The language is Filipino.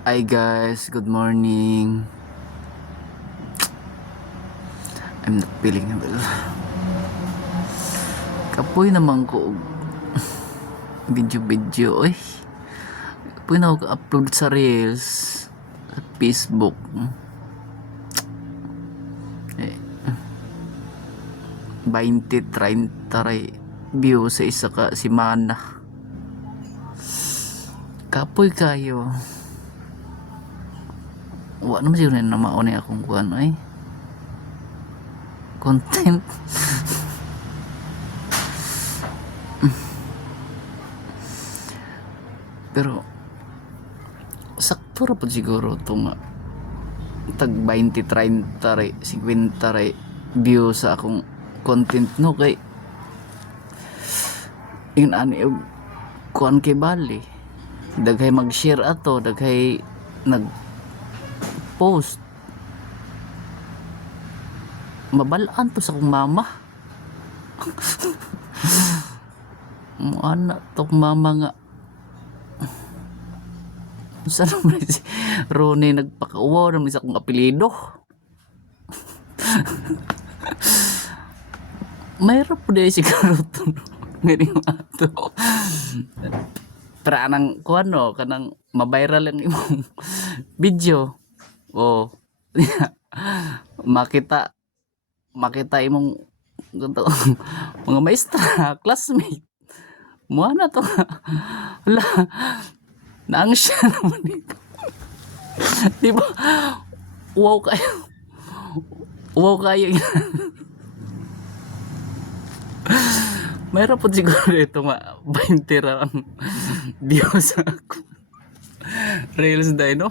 Hi guys, good morning. I'm not feeling well. Kapoy naman ko video oy. Kapoy na ako upload sa Reels at Facebook. Eh, 20-30 ray view sa isa ka semana. Kapoy kayo. Wa naman siguro na mauni akong kuan ay content. Pero sakto ra pud siguro itong tag 20-30 ray 50 ray view sa akong content no kay yun ani og kuan kay bali daghay mag-share ato daghay nag post mabalaan to sa akong mama. Mo anak to mama nga sa naman si Ronnie nagpakauwaw naman sa akong apelido. Mayroon po din siguro ito ngayon ato para anang kuhan no kanang mabiral ang imong video o makita imong ganito, mga maestra classmate mo na to wala naang siya naman ito. Di ba wow kayo mayroon po siguro ito 20 ra ang views sa ako reels dahil no.